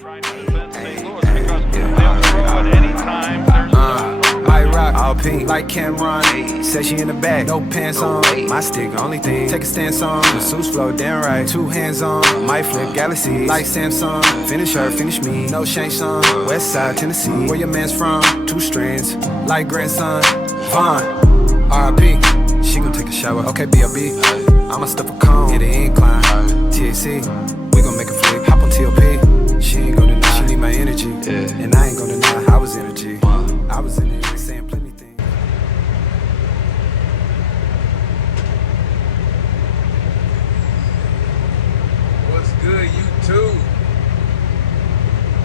I rock all pink like Cameron. Said she in the back, no pants on. My stick, only thing. Take a stance on. The suits flow damn right. 2 hands on. My flip galaxy like Samsung. Finish her, finish me. No shanks on. West side Tennessee. Where your man's from? 2 strands like grandson. Vaughn. R.I.P. She gon' take a shower. Okay, B.O.B. I'ma stuff a cone. Hit the incline. THC. We gon' make a flick. Hop on TLP. She ain't gonna deny. She need my energy. And I ain't gonna deny. I was energy. I was in it saying plenty things. What's good, YouTube?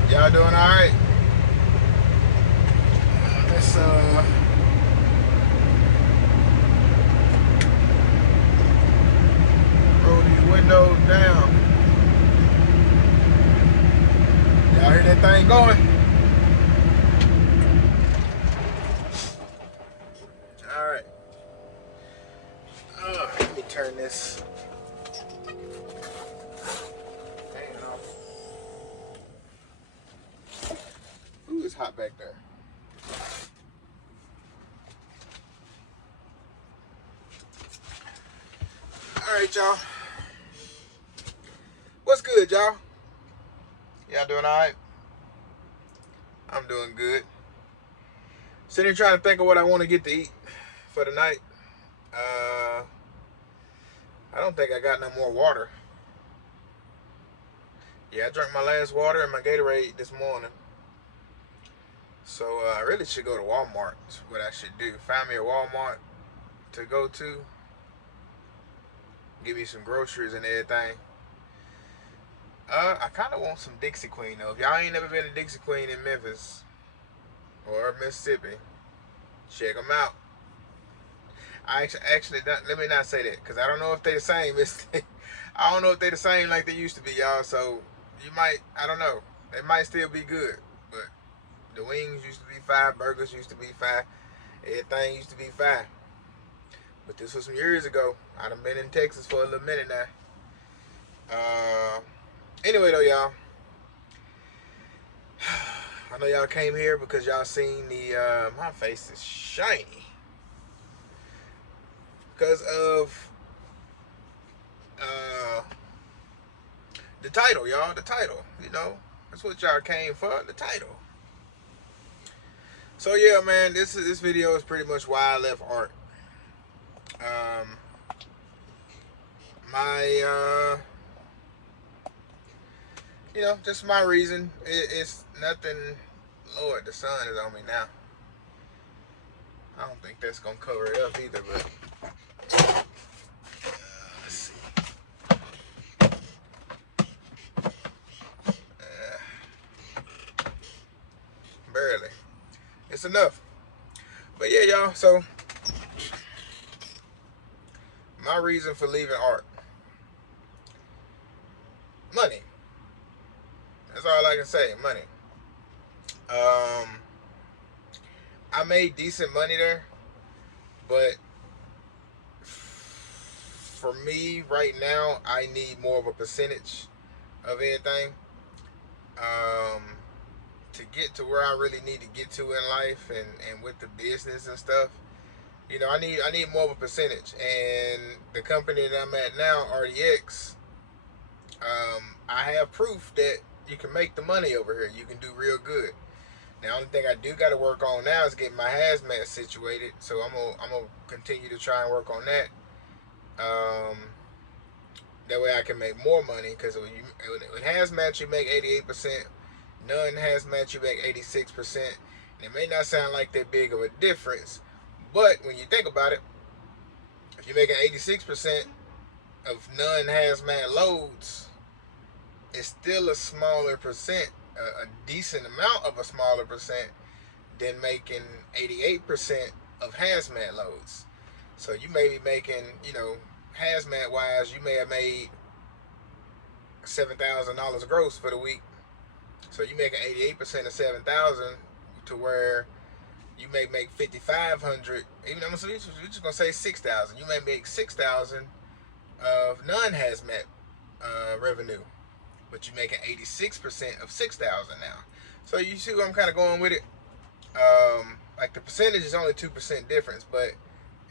Y'all doing alright? Let's roll these windows down. Y'all hear that thing going? Alright. Let me turn this fan off. Ooh, it's hot back there. Alright, y'all. What's good, y'all? Y'all doing alright? I'm doing good. Sitting here trying to think of what I want to get to eat for the night. I don't think I got no more water. Yeah, I drank my last water and my Gatorade this morning. So I really should go to Walmart. That's what I should do. Find me a Walmart to go to. Give me some groceries and everything. I kind of want some Dixie Queen though. If y'all ain't never been to Dixie Queen in Memphis or Mississippi, check them out. Actually, let me not say that, because I don't know if they the same. I don't know if they the same like they used to be, y'all. So you might, I don't know. They might still be good, but the wings used to be $5, burgers used to be $5, everything used to be $5. But this was some years ago. I done been in Texas for a little minute now. Anyway though, y'all. I know y'all came here because y'all seen the, my face is shiny. Because of the title, y'all. The title, you know, that's what y'all came for, the title. So yeah, man, this video is pretty much why I left art. You know, just my reason. It's nothing. Lord, the sun is on me now. I don't think that's gonna cover it up either, but let's see. Barely. It's enough. But yeah, y'all, so my reason for leaving art. Money. That's all I can say, money. I made decent money there, but for me right now, I need more of a percentage of everything to get to where I really need to get to in life and with the business and stuff. You know, I need more of a percentage. And the company that I'm at now, RDX, I have proof that you can make the money over here. You can do real good. The only thing I do got to work on now is getting my hazmat situated. So I'm gonna continue to try and work on that. That way I can make more money. Because with hazmat you make 88%. Non-hazmat you make 86%. And it may not sound like that big of a difference, but when you think about it, if you're making 86% of non-hazmat loads, it's still a smaller percent, a decent amount of a smaller percent than making 88% of hazmat loads. So you may be making, you know, hazmat wise, you may have made $7,000 gross for the week. So you making 88% of 7,000 to where you may make 5,500. Even I'm just gonna say 6,000. You may make 6,000 of non-hazmat revenue. but you're making 86% of 6,000 now. So you see where I'm kind of going with it. Like the percentage is only 2% difference, but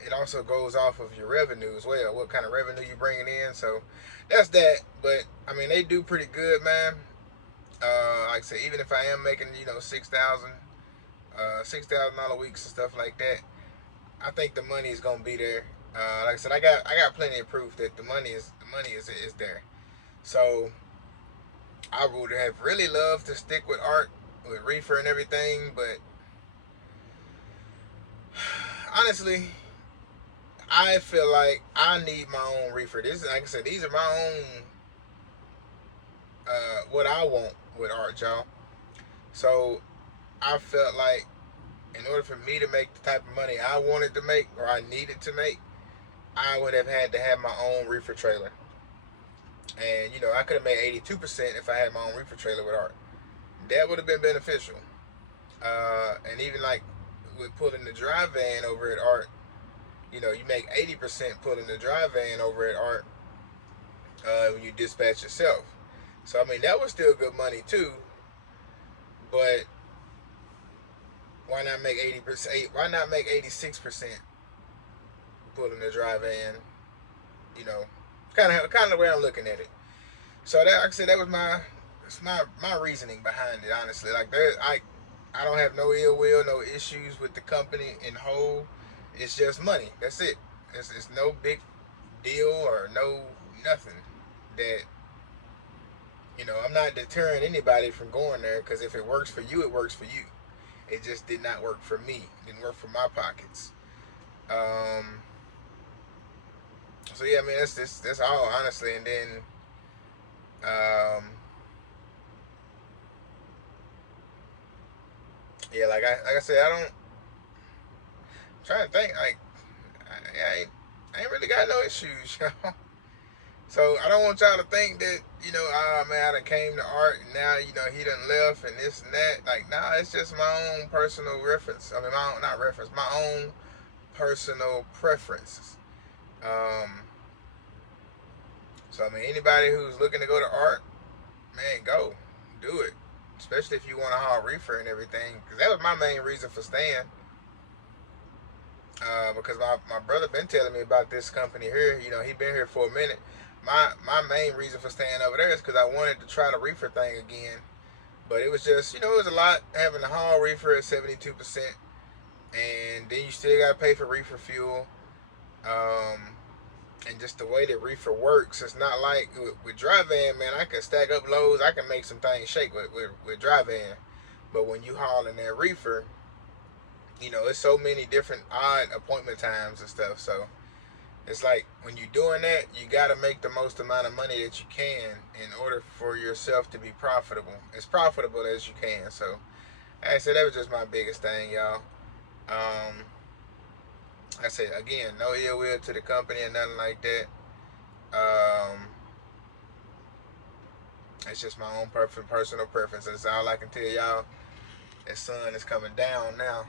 it also goes off of your revenue as well, what kind of revenue you're bringing in. So that's that. But I mean, they do pretty good, man. Like I said, even if I am making, you know, $6,000 weeks and stuff like that, I think the money is gonna be there. Like I said, I got plenty of proof that the money is there. So I would have really loved to stick with art, with reefer and everything, but honestly, I feel like I need my own reefer. This is, like I said, these are my own, what I want with art, y'all. So I felt like in order for me to make the type of money I wanted to make, or I needed to make, I would have had to have my own reefer trailer. And, you know, I could have made 82% if I had my own reefer trailer with art. That would have been beneficial. And even like with pulling the dry van over at art, you know, you make 80% pulling the dry van over at art when you dispatch yourself. So, I mean, that was still good money too. But why not make 80%? Why not make 86% pulling the dry van? You know, kind of the way I'm looking at it. So that, like I said, that was my reasoning behind it. Honestly, like I don't have no ill will, no issues with the company in whole. It's just money. That's it. It's no big deal or no nothing that, you know, I'm not deterring anybody from going there, because if it works for you, it works for you. It just did not work for me. It didn't work for my pockets. So yeah, I mean, that's all, honestly. And then yeah, like I said, I'm trying to think, like I ain't really got no issues, y'all. So I don't want y'all to think that, you know, man, I done came to art and now, you know, he done left and this and that. Like, nah, it's just my own personal reference. I mean, my own, not reference, my own personal preferences. So I mean, anybody who's looking to go to art, man, go do it. Especially if you want to haul reefer and everything, because that was my main reason for staying. Because my brother been telling me about this company here. You know, he been here for a minute. My main reason for staying over there is because I wanted to try the reefer thing again. But it was just, you know, it was a lot having the haul reefer at 72%. And then you still got to pay for reefer fuel. And just the way that reefer works, it's not like with dry van, man, I can stack up loads. I can make some things shake with dry van. But when you haul in that reefer, you know, it's so many different odd appointment times and stuff. So it's like when you're doing that, you got to make the most amount of money that you can in order for yourself to be profitable. As profitable as you can. So, like I said, that was just my biggest thing, y'all. I said, again, no ill will to the company or nothing like that. It's just my own personal preference. That's all I can tell y'all. The sun is coming down now.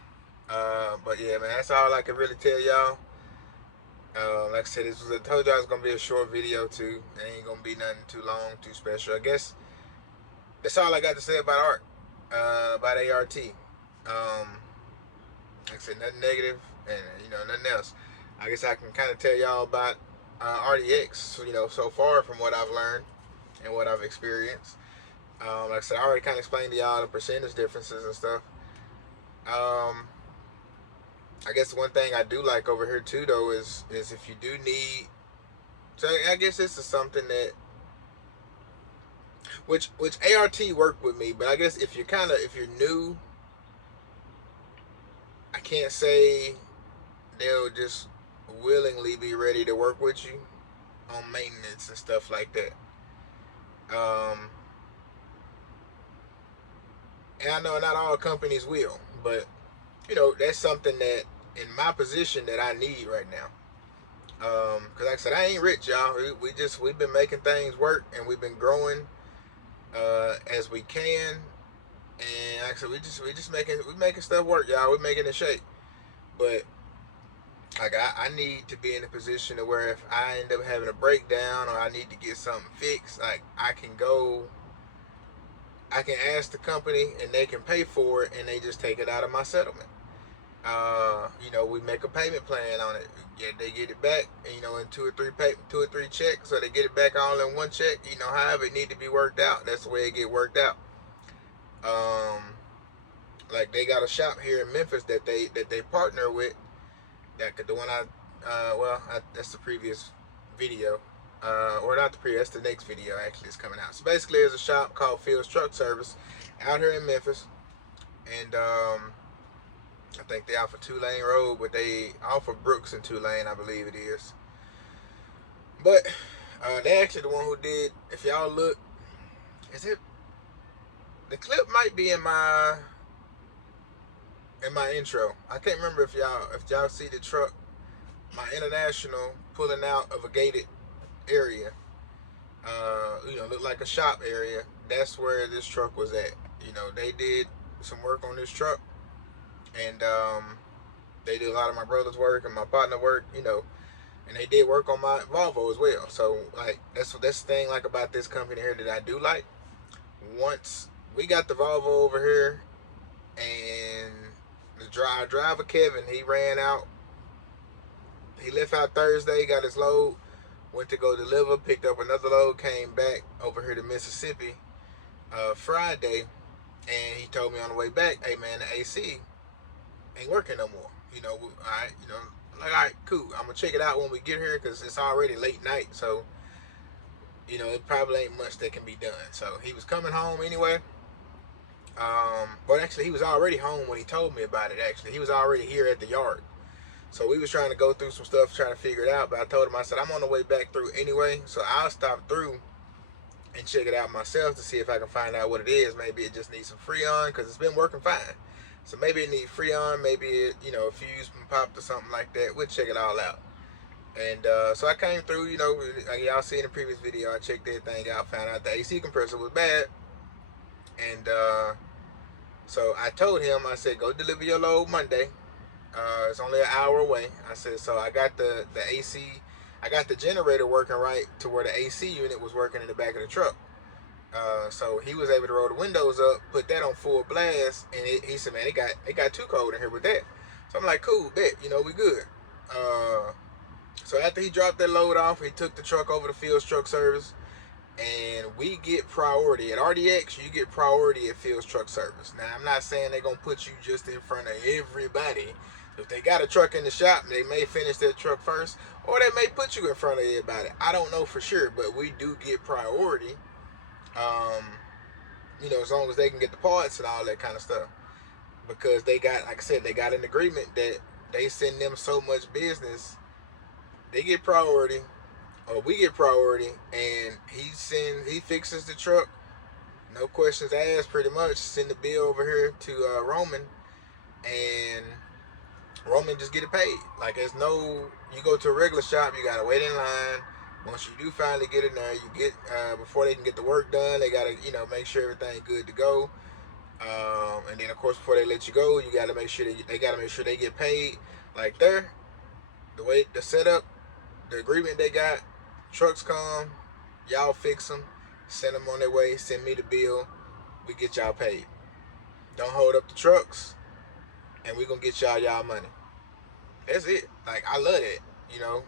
But yeah, man, that's all I can really tell y'all. Like I said, I told y'all it's gonna be a short video too. It ain't gonna be nothing too long, too special. I guess that's all I got to say about art, about ART. Like I said, nothing negative, and you know, nothing else. I guess I can kind of tell y'all about RDX. You know, so far from what I've learned and what I've experienced. Like I said, I already kind of explained to y'all the percentage differences and stuff. I guess one thing I do like over here too, though, is if you do need. So I guess this is something that, which ART worked with me, but I guess if you're new, I can't say they'll just willingly be ready to work with you on maintenance and stuff like that. And I know not all companies will, but you know, that's something that in my position that I need right now. Cause like I said, I ain't rich, y'all. We've been making things work, and we've been growing as we can. And like I said, we making stuff work, y'all. We're making it shake. But like I need to be in a position to where if I end up having a breakdown or I need to get something fixed, like I can go I can ask the company and they can pay for it, and they just take it out of my settlement. You know, we make a payment plan on it. Yeah, they get it back, you know, in two or three checks, so they get it back all in one check. You know, however it need to be worked out, that's the way it get worked out. Like they got a shop here in Memphis that they partner with. That the one that's the previous video, or not the previous. That's the next video actually is coming out. So basically, there's a shop called Fields Truck Service out here in Memphis, and I think they offer 2-lane road, but they offer Brooks and 2-lane, I believe it is. But they actually the one who did. If y'all look, is it? The clip might be in my intro. I can't remember if y'all see the truck, my International pulling out of a gated area. You know, looked like a shop area. That's where this truck was at. You know, they did some work on this truck, and they did a lot of my brother's work and my partner work. You know, and they did work on my Volvo as well. So like that's the thing like about this company here that I do like. Once we got the Volvo over here, and the driver Kevin, he ran out. He left out Thursday, got his load, went to go deliver, picked up another load, came back over here to Mississippi Friday, and he told me on the way back, hey man, the AC ain't working no more. You know, alright, you know, like alright, cool. I'm gonna check it out when we get here because it's already late night, so you know, it probably ain't much that can be done. So he was coming home anyway. But actually he was already home when he told me about it. Actually, he was already here at the yard. So we was trying to go through some stuff, trying to figure it out. But I told him, I said, I'm on the way back through anyway, so I'll stop through and check it out myself to see if I can find out what it is. Maybe it just needs some Freon because it's been working fine. So maybe it needs Freon, maybe it, you know, a fuse popped or something like that. We'll check it all out. And so I came through, you know, like y'all see in the previous video, I checked everything out, found out the AC compressor was bad. And so I told him, I said, go deliver your load Monday. It's only an hour away. I said, so I got the AC, I got the generator working right to where the AC unit was working in the back of the truck. So he was able to roll the windows up, put that on full blast, and he said, man, it got too cold in here with that. So I'm like, cool, bet, you know, we good. So after he dropped that load off, he took the truck over to Fields Truck Service, and we get priority. At RDX, you get priority at Fields Truck Service. Now, I'm not saying they're going to put you just in front of everybody. If they got a truck in the shop, they may finish their truck first, or they may put you in front of everybody. I don't know for sure, but we do get priority. You know, as long as they can get the parts and all that kind of stuff. Because they got, like I said, they got an agreement that they send them so much business, they get priority, or we get priority, and he fixes the truck, no questions asked, pretty much. Send the bill over here to Roman, and Roman just get it paid. Like, there's no, you go to a regular shop, you gotta wait in line. Once you do finally get in there, you get before they can get the work done, they gotta, you know, make sure everything's good to go. And then of course before they let you go, you gotta make sure they gotta make sure they get paid. Like there, the way the setup, the agreement they got, trucks come, y'all fix them, send them on their way, send me the bill, we get y'all paid. Don't hold up the trucks, and we gonna get y'all money. That's it. Like, I love it, you know.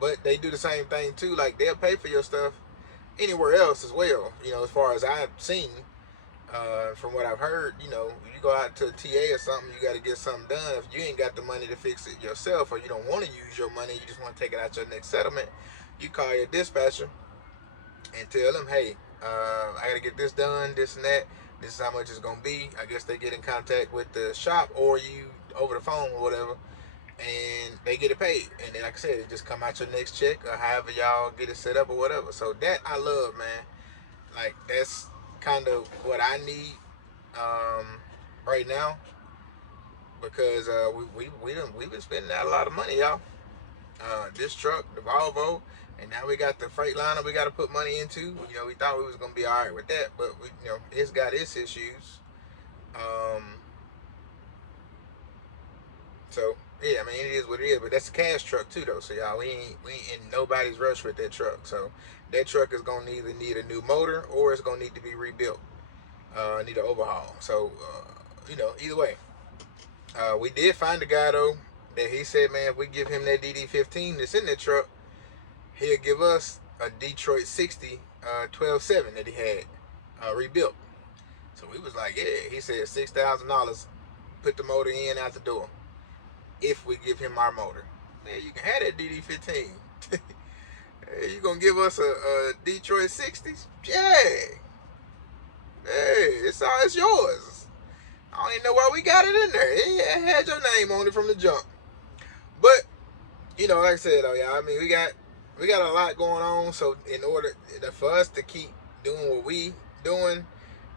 But they do the same thing too. Like, they'll pay for your stuff anywhere else as well. You know, as far as I've seen, from what I've heard, you know, you go out to a TA or something, you got to get something done. If you ain't got the money to fix it yourself, or you don't want to use your money, you just want to take it out your next settlement, you call your dispatcher and tell them, hey, I got to get this done, this and that. This is how much it's going to be. I guess they get in contact with the shop, or you over the phone or whatever, and they get it paid. And then, like I said, it just come out your next check, or however y'all get it set up or whatever. So that I love, man. Like, that's kind of what I need right now, because we've been spending out a lot of money, y'all. This truck, the Volvo, and now we got the Freightliner we got to put money into. You know, we thought we was gonna be all right with that, but you know, it's got its issues. So yeah, I mean, it is what it is. But that's a cash truck too, though. So y'all, we ain't in nobody's rush with that truck. So that truck is gonna either need a new motor, or it's gonna need to be rebuilt. need an overhaul. So, either way, we did find a guy though that he said, man, if we give him that DD15 that's in that truck, he'll give us a Detroit 60 12.7 that he had rebuilt. So we was like, yeah. He said $6,000, put the motor in out the door. If we give him our motor, man, you can have that DD15. Hey, you gonna give us a Detroit 60s? Yeah. Hey, it's yours. I don't even know why we got it in there. It had your name on it from the jump. But like I said, though, y'all, I mean, we got a lot going on. So in order for us to keep doing what we doing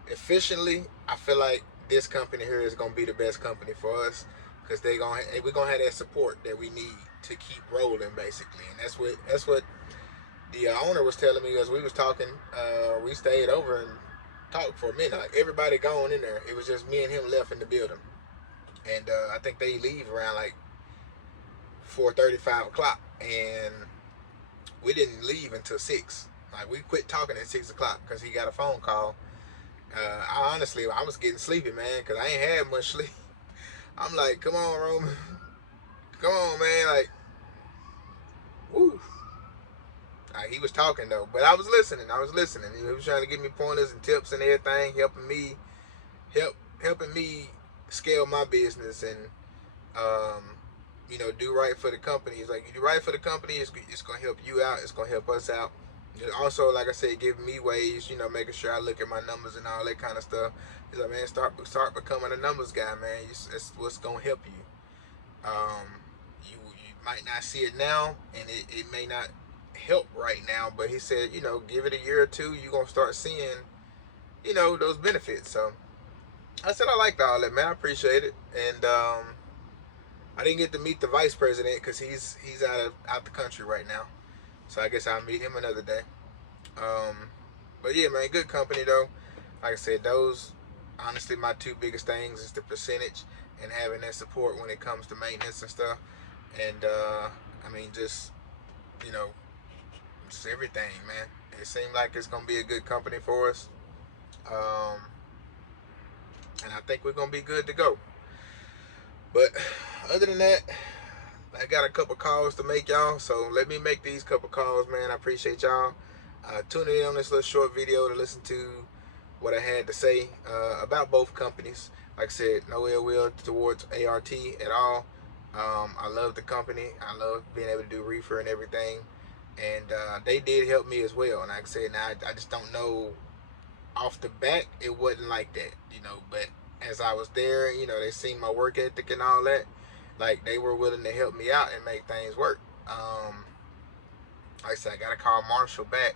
efficiently, I feel like this company here is gonna be the best company for us, because we're gonna have that support that we need to keep rolling, basically. And that's what the owner was telling me as we was talking. We stayed over and talked for a minute. Like, everybody gone in there. It was just me and him left in the building. And I think they leave around like 4:30, 5 o'clock, and we didn't leave until 6. Like, we quit talking at 6 o'clock because he got a phone call. I was getting sleepy, man, because I ain't had much sleep. I'm like, come on, Roman. Come on, man. Like, woo. He was talking, though, but I was listening. He was trying to give me pointers and tips and everything, helping me scale my business and, do right for the company. It's like, you do right for the company, it's going to help you out. It's going to help us out. Also, like I said, giving me ways, making sure I look at my numbers and all that kind of stuff. He's like, man, start becoming a numbers guy, man. It's what's going to help you. You might not see it now, and it may not help right now, but he said, give it a year or two, you're going to start seeing, those benefits. So I said, I liked all that, man. I appreciate it. And I didn't get to meet the vice president because he's out the country right now. So I guess I'll meet him another day. But yeah, man, good company though. Like I said, those, honestly, my two biggest things is the percentage and having that support when it comes to maintenance and stuff. And I mean, just everything, man. It seemed like it's gonna be a good company for us. And I think we're gonna be good to go. But other than that, I got a couple calls to make, y'all. So let me make these couple calls, man. I appreciate y'all tuning in on this little short video to listen to what I had to say about both companies. Like I said, no ill will towards ART at all. I love the company. I love being able to do reefer and everything. And they did help me as well. And like I said, now I just don't know off the bat, it wasn't like that, but as I was there, they seen my work ethic and all that. Like, they were willing to help me out and make things work. Like I said, I got to call Marshall back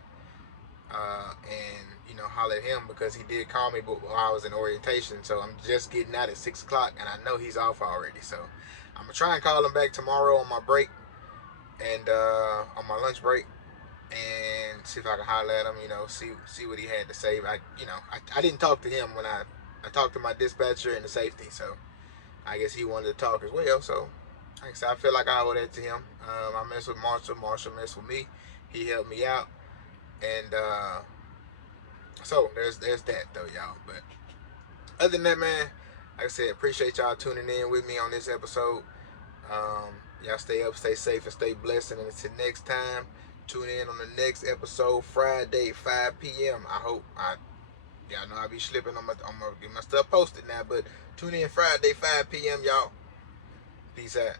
and, holler at him, because he did call me while I was in orientation. So I'm just getting out at 6 o'clock, and I know he's off already. So I'm going to try and call him back tomorrow on my break and on my lunch break, and see if I can holler at him, see what he had to say. I didn't talk to him when I talked to my dispatcher and the safety, so I guess he wanted to talk as well. So like I said, I feel like I owe that to him. I messed with Marshall messed with me. He helped me out. And so there's that though, y'all. But other than that, man, like I said, appreciate y'all tuning in with me on this episode. Y'all stay up, stay safe, and stay blessed. And until next time, tune in on the next episode, Friday, 5 p.m. Y'all know I be slipping I'm gonna get my stuff posted now, but tune in Friday, 5 p.m., y'all. Peace out.